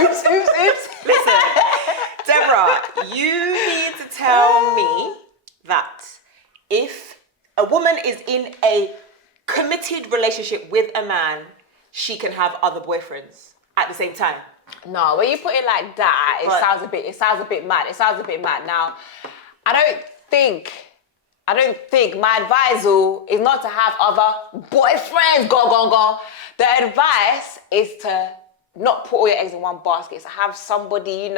Oops. Listen, Deborah, you need to tell me that if a woman is in a committed relationship with a man, she can have other boyfriends at the same time. No, when you put it like that, it sounds a bit mad. Now, I don't think my advisor is not to have other boyfriends. Go. The advice is to not put all your eggs in one basket. To have somebody,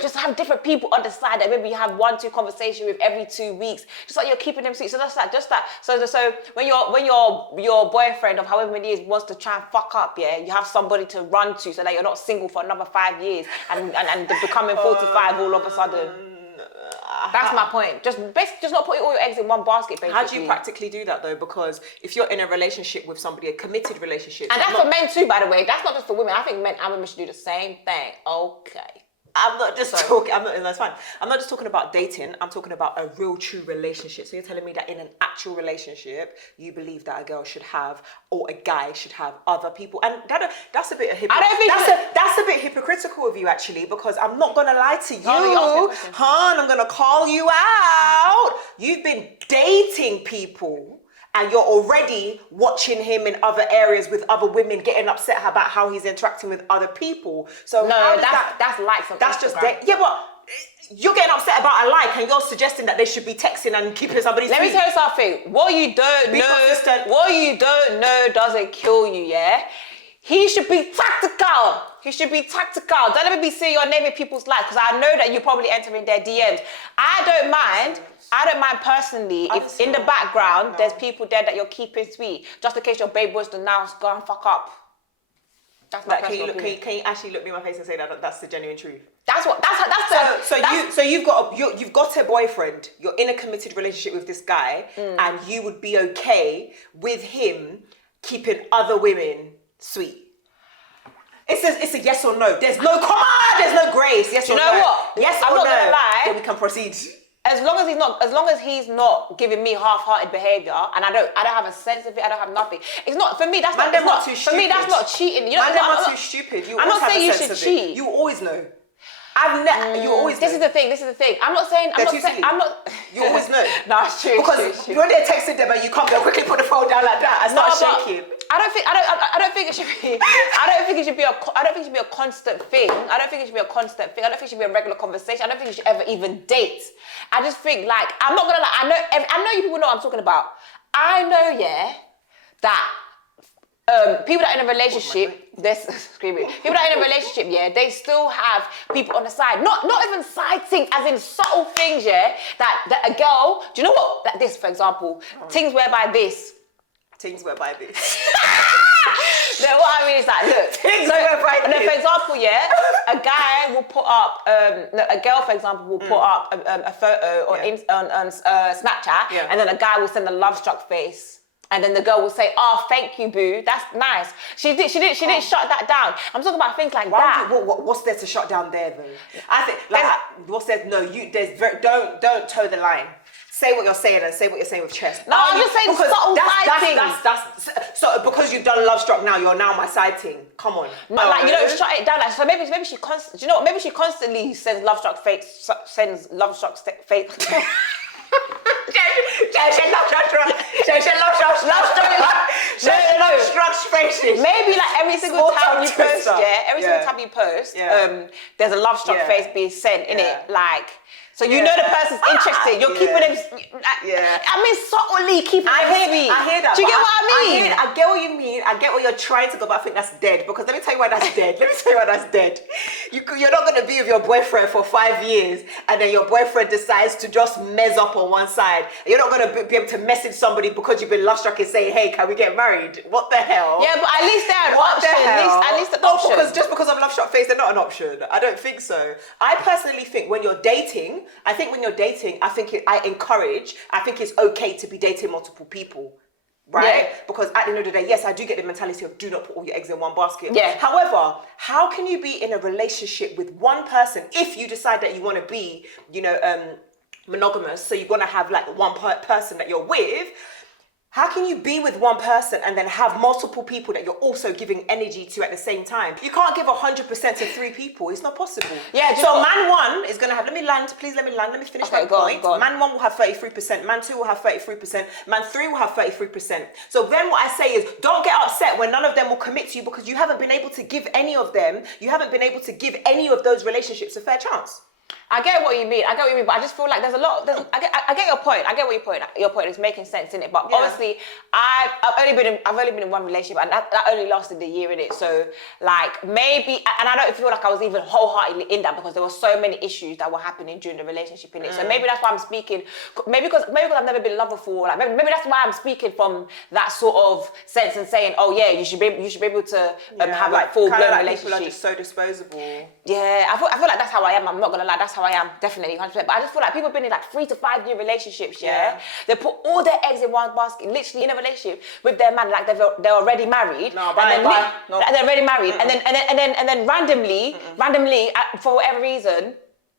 just have different people on the side that maybe you have 1-2 conversation with every 2 weeks. Just like you're keeping them sweet. So that's that. Just that. So when your boyfriend of however many years wants to try and fuck up, yeah, you have somebody to run to so that you're not single for another 5 years and becoming 45 all of a sudden. That's my point. Just not putting all your eggs in one basket, basically. How do you practically do that though? Because if you're in a relationship with somebody, a committed relationship, and that's for men too, by the way. That's not just for women. I think men and women should do the same thing. Okay. That's fine. I'm not just talking about dating. I'm talking about a real, true relationship. So you're telling me that in an actual relationship, you believe that a girl should have, or a guy should have other people, and that's a bit of that's a bit hypocritical of you actually, because I'm not gonna lie to you, hon. I'm gonna call you out. You've been dating people. And you're already watching him in other areas with other women, getting upset about how he's interacting with other people. So no, that's likes on that's Instagram. But you're getting upset about a like, and you're suggesting that they should be texting and keeping somebody's. Let me tell you something. What you don't know doesn't kill you. Yeah. He should be tactical. Don't let me be seeing your name in people's lives, because I know that you're probably entering their DMs. I don't mind personally if in the background there's people there that you're keeping sweet, just in case your babe was to now go and fuck up. That's my personal opinion. Can you actually look me in my face and say that that's the genuine truth? So you've got a boyfriend. You're in a committed relationship with this guy, and you would be okay with him keeping other women sweet. It's a yes or no. There's no there's no grace. Yes or no. You know what? Yes I'm or not no. gonna lie. Then we can proceed. As long as he's not giving me half-hearted behavior, and I don't have a sense of it, I don't have nothing. It's not for me. That's not too for me. That's not cheating. You know, I'm not too stupid. I'm not saying you should cheat. You always know. You always know. This is the thing. I'm not saying. You always know. No, it's true. Because when they're texting them and you come, they'll quickly put the phone down like that and start shaking. I don't think it should be. I don't think it should be a constant thing. I don't think it should be a regular conversation. I don't think you should ever even date. I just think, like, I'm not gonna lie. I know you people know what I'm talking about. I know, yeah, that people that are in a relationship, yeah, they still have people on the side. Not even side things, as in subtle things, yeah. That a girl, do you know what? Like this, for example, things whereby this. No, what I mean is that, look. For example, yeah, a guy will put up, a girl, for example, will put up a photo on Snapchat, and then a guy will send a love-struck face. And then the girl will say, "Oh, thank you, boo. That's nice." She didn't shut that down. I'm talking about things like that. What's there to shut down there, though? I think what's there? No, don't toe the line. Say what you're saying and say what you're saying with chest. No, I'm just saying subtle side things. So because you've done love struck now, you're now my side thing. Come on. But like, you don't shut it down. Like, so maybe she constantly. Do you know what? Maybe she constantly sends love struck face. Maybe like every single time you post, there's a love struck face being sent in it, like. So you know the person's interested. You're keeping them. I mean, subtly keeping them sweet. I hear that. Do you get what I mean? I get what you mean. I get what you're trying to go, but I think that's dead. Because let me tell you why that's dead. You're not going to be with your boyfriend for 5 years, and then your boyfriend decides to just mess up on one side. You're not going to be able to message somebody because you've been love struck and say, "Hey, can we get married?" What the hell? Yeah, but at least they're an option. At least an option. Because just because of love struck face, they're not an option. I don't think so. I personally think when you're dating, I think it's okay to be dating multiple people, right? Yeah. Because at the end of the day, yes, I do get the mentality of do not put all your eggs in one basket. Yeah. However, how can you be in a relationship with one person if you decide that you want to be, monogamous? So you want to have like one person that you're with. How can you be with one person and then have multiple people that you're also giving energy to at the same time? You can't give 100% to 3 people. It's not possible. Yeah. So man 1 is gonna have. Let me land. Please let me land. Let me finish my point. Go on. Man 1 will have 33%. Man 2 will have 33%. Man 3 will have 33%. So then what I say is, don't get upset when none of them will commit to you because you haven't been able to give any of them. You haven't been able to give any of those relationships a fair chance. I get what you mean, but I just feel like there's a lot. I get your point. I get what your point. Your point is making sense in it. But obviously, I've only been in one relationship, and that only lasted a year in it. So like maybe, and I don't feel like I was even wholeheartedly in that because there were so many issues that were happening during the relationship in it. So maybe that's why I'm speaking. Maybe because I've never been in love before. Like maybe that's why I'm speaking from that sort of sense and saying, oh yeah, you should be able to have like full blown relationship. People are just so disposable. Yeah, I feel like that's how I am. I'm not gonna lie, that's how I am, definitely 100%. But I just feel like people have been in like 3 to 5 year relationships. Yeah, they put all their eggs in one basket, literally in a relationship with their man, like they're already married. No, they're already married, and then randomly, for whatever reason,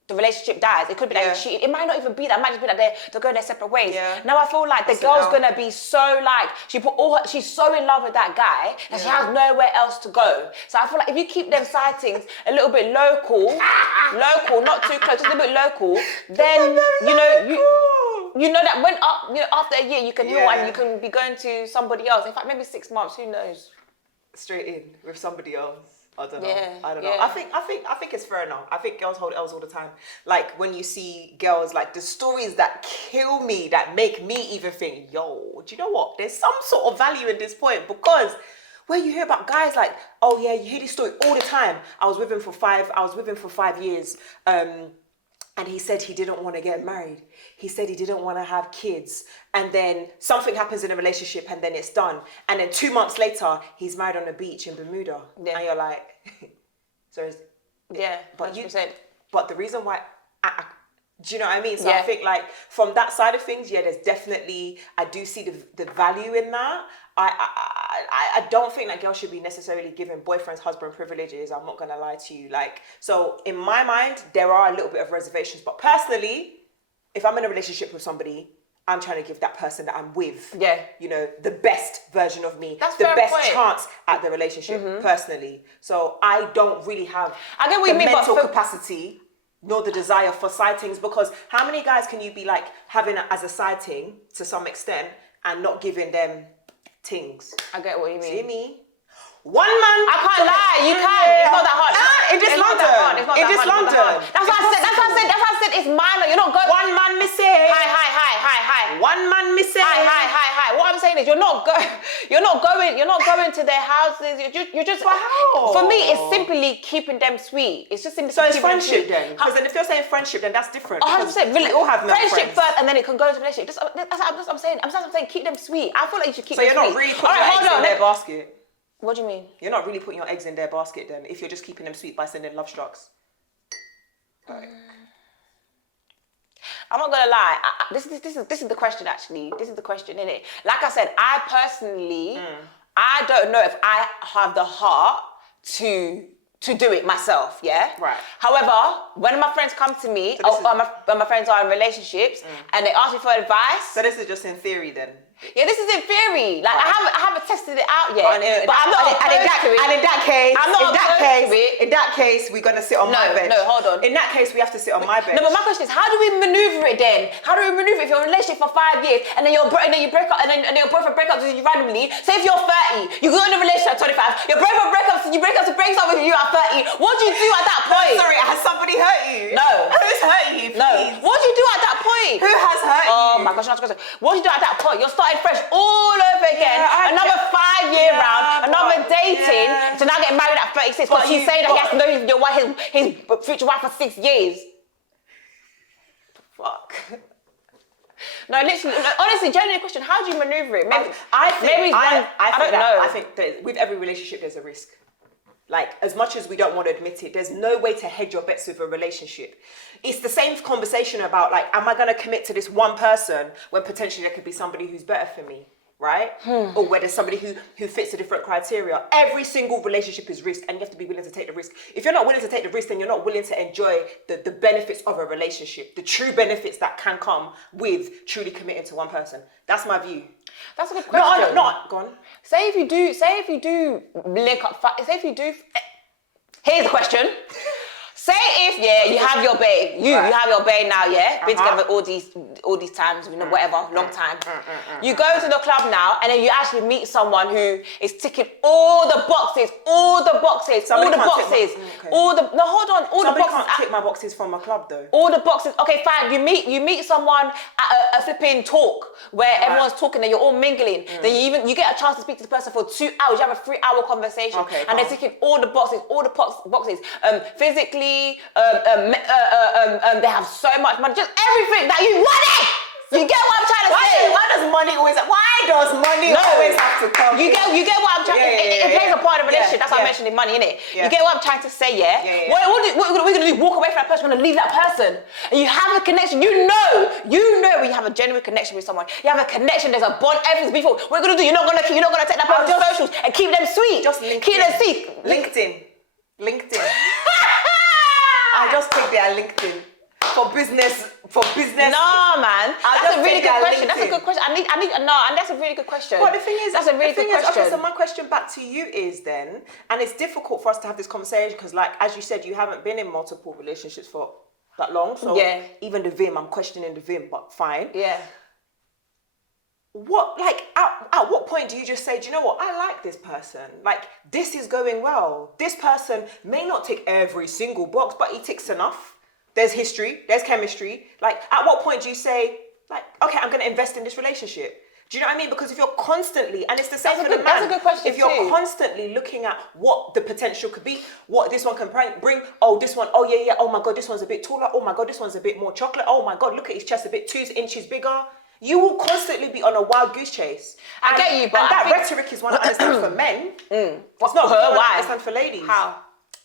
the relationship dies. It could be like cheating. It might not even be that. It might just be that they're going their separate ways. Yeah. Now I feel like the girl's gonna be so like she's so in love with that guy that she has nowhere else to go. So I feel like if you keep them sightings a little bit local, not too close, just a little bit local, then you know that after a year you can heal and you can be going to somebody else. In fact, maybe 6 months. Who knows? Straight in with somebody else. I don't know. Yeah, I don't know. I think it's fair enough. I think girls hold L's all the time. Like when you see girls, like the stories that kill me, that make me even think, yo, do you know what? There's some sort of value in this point because where you hear about guys like, oh yeah, you hear this story all the time. I was with him for 5 years. And he said he didn't want to get married. He said he didn't want to have kids. And then something happens in a relationship and then it's done. And then 2 months later, he's married on a beach in Bermuda. Yeah. And you're like, but the reason why, do you know what I mean? So I think like from that side of things, there's definitely, I do see the value in that. I don't think that girls should be necessarily given boyfriends, husband privileges. I'm not gonna lie to you. Like, so in my mind, there are a little bit of reservations. But personally, if I'm in a relationship with somebody, I'm trying to give that person that I'm with, the best version of me, the best chance at the relationship, personally. So I don't really have the mental capacity nor the desire for sightings, because how many guys can you be like having as a sighting to some extent and not giving them things? I get what you mean. See me? One man. I can't lie. You can. It's not that hard. In this London. That's why I said it's minor. You're not going. One man missing. Hi. One man missing. Hi. What I'm saying is you're not going to their houses. You're just. Wow. For me, it's simply keeping them sweet. It's just simply. So it's friendship then. Because then if you're saying friendship, then that's different. 100%. We all have friendship first, and then it can go into relationship. That's what I'm saying. I'm saying keep them sweet. I feel like you should keep them sweet. So you're not really putting your eggs in their basket. What do you mean? You're not really putting your eggs in their basket then, if you're just keeping them sweet by sending love strucks. Right. I'm not gonna lie. This is the question actually. This is the question, innit? Like I said, I personally, I don't know if I have the heart to do it myself, yeah? Right. However, when my friends come to me, when my friends are in relationships, and they ask me for advice. So this is just in theory then? Yeah, this is in theory. Like I haven't tested it out yet. But I'm not in that case, we're gonna sit on my bed. No, hold on. In that case, we have to sit on my bed. No, but my question is, how do we maneuver it then? How do we maneuver if you're in a relationship for 5 years and then you break up and then your boyfriend breaks up with you randomly? Say if you're 30, you go in a relationship at 25, your boyfriend breaks up with you at 30. What do you do at that point? Sorry, has somebody hurt you? No. Who's hurting you? Please? No. What do you do at that point? Who has hurt you? Oh my gosh, what do you do at that point? You're starting fresh all over again. Another 5 year round, another dating, to now get married at 36. Because he's saying that he has to know his future wife for 6 years. Fuck. No, literally, honestly, genuine question. How do you maneuver it? I don't know. I think that with every relationship, there's a risk. Like, as much as we don't want to admit it, there's no way to hedge your bets with a relationship. It's the same conversation about, like, am I going to commit to this one person when potentially there could be somebody who's better for me, right? Or where there's somebody who fits a different criteria. Every single relationship is risk, and you have to be willing to take the risk. If you're not willing to take the risk, then you're not willing to enjoy the benefits of a relationship, the true benefits that can come with truly committing to one person. That's my view. That's a good question. No, not gone. Say if you do link up. Here's the question. Say if you have your bae, you have your bae now, been together all these times, whatever, long time. You go to the club now, and then you actually meet someone who is ticking all the boxes. Somebody Can't tick my boxes from a club though. All the boxes. Okay, fine. You meet someone at a flipping talk where everyone's talking and you're all mingling. Then you get a chance to speak to the person for 2 hours. You have a 3-hour conversation, and they're ticking all the boxes. Physically. They have so much money, just everything that you wanted. You get what I'm trying to say? Why does money always have to come? You get what I'm trying to say? It plays a part of the relationship. That's why I'm mentioning money, innit? You get what I'm trying to say, What are we going to do? Walk away from that person? We're going to leave that person. And you have a connection. You know when you have a genuine connection with someone. You have a connection, there's a bond, everything's beautiful. What are you going to do? You're not going to take that person to socials and keep them sweet. Just LinkedIn. Keep them sweet. LinkedIn. I just take their LinkedIn for business. No, man, that's a really good question. That's a good question. And that's a really good question. Well, the thing is, that's a really good question. Okay, so my question back to you is then, and it's difficult for us to have this conversation because, like as you said, you haven't been in multiple relationships for that long. So even the Vim, I'm questioning the Vim, but fine. Yeah. What, like, at what point do you just say, do you know what, I like this person, like this is going well, this person may not tick every single box, but he ticks enough, there's history, there's chemistry, like at what point do you say, like, okay, I'm going to invest in this relationship? Do you know what I mean? Because if you're constantly, and it's the same for the man, that's a good question if you're constantly looking at what the potential could be, what this one can bring, oh this one, oh yeah, oh my god, this one's a bit taller, oh my god, this one's a bit more chocolate, oh my god, look at his chest, a bit 2 inches bigger. You will constantly be on a wild goose chase. I get you, but that rhetoric is one I understand for men. It's not her. Why? I understand for ladies. How?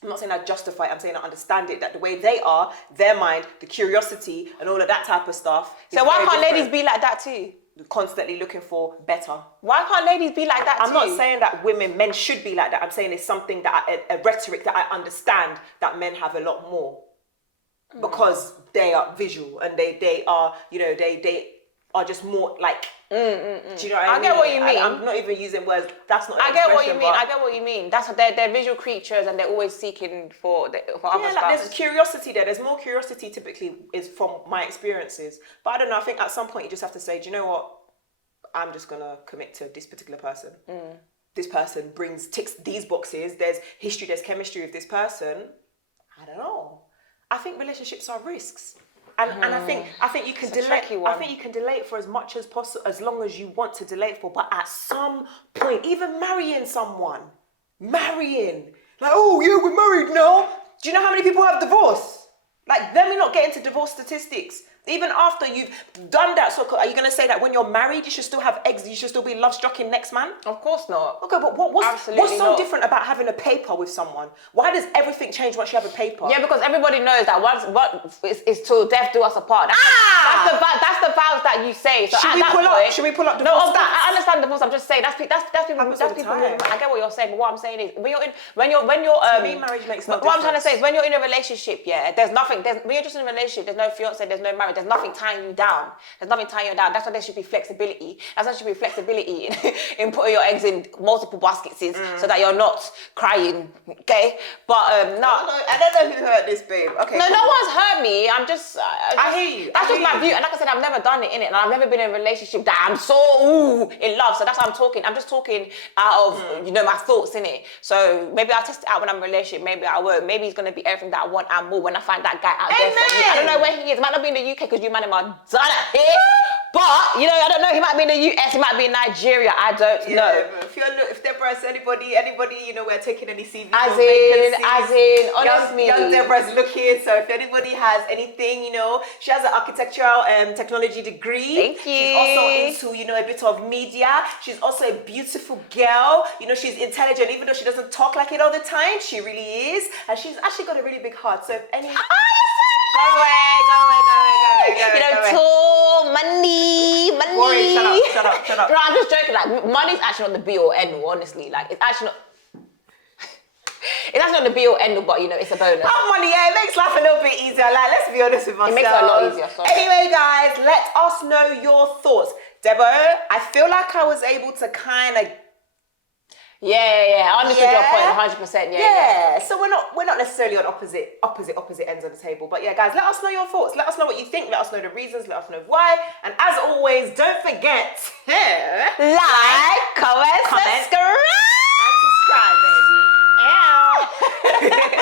I'm not saying I justify it. I'm saying I understand it. That the way they are, their mind, the curiosity, and all of that type of stuff. So why can't ladies be like that too? Constantly looking for better. Why can't ladies be like that too? I'm not saying that men should be like that. I'm saying it's something that a rhetoric that I understand that men have a lot more because they are visual and they are, they are just more like, do you know what I mean? I get what you mean. I'm not even using words. That's not. I get what you mean. That's they're visual creatures and they're always seeking for other stuff. There's curiosity there. There's more curiosity typically is from my experiences. But I don't know. I think at some point you just have to say, do you know what? I'm just gonna commit to this particular person. This person ticks these boxes. There's history. There's chemistry with this person. I don't know. I think relationships are risks. And I think you can delay. I think you can delay it for as much as possible, as long as you want to delay it for. But at some point, even marrying someone, like, oh yeah, we're married now. Do you know how many people have divorce? Like, let me not get into divorce statistics. Even after you've done that, so are you going to say that when you're married, you should still have eggs, you should still be love-struck-in next man? Of course not. Okay, but what's so different about having a paper with someone? Why does everything change once you have a paper? Yeah, because everybody knows that what is till death do us apart. That's the vows that you say. So should we pull up? No, I understand divorce. I'm just saying that's people. I get what you're saying, but what I'm saying is when you're to me, marriage makes no difference. What I'm trying to say is when you're in a relationship, there's nothing. When you're just in a relationship, there's no fiance, there's no marriage. There's nothing tying you down. That's why there should be flexibility. That's why there should be flexibility in putting your eggs in multiple baskets so that you're not crying. Okay, but no. I don't know who hurt this, babe. Okay. No one's hurt me. I hear you. That's just my view. And like I said, I've never done it, innit? And I've never been in a relationship that I'm so in love. So that's what I'm talking. I'm just talking out of my thoughts, innit? So maybe I'll test it out when I'm in a relationship. Maybe I won't. Maybe he's gonna be everything that I want and more when I find that guy out there for me. I don't know where he is. He might not be in the UK because you man him are done it here. But I don't know. He might be in the US. He might be in Nigeria. I don't know. But if Deborah's anybody, we're taking any CVs. As in, honestly, young Deborah's looking. So if anybody has anything, she has an architectural technology degree. Thank you. She's also into a bit of media. She's also a beautiful girl. She's intelligent, even though she doesn't talk like it all the time. She really is, and she's actually got a really big heart. So if any. Go away. Tall, money. Boring, shut up. No, I'm just joking. Like, money's actually not the be or end all, honestly. Like, it's actually not. It's actually not the be or end all, but it's a bonus. Money, it makes life a little bit easier. Like, let's be honest with ourselves. It makes it a lot easier. Sorry. Anyway, guys, let us know your thoughts. Deborah, I feel like I was able to kind of. Yeah. I understood your point, 100%. Yeah. So we're not necessarily on opposite ends of the table. But yeah, guys, let us know your thoughts. Let us know what you think. Let us know the reasons. Let us know why. And as always, don't forget to Like, comment, subscribe. and subscribe, baby. Ow.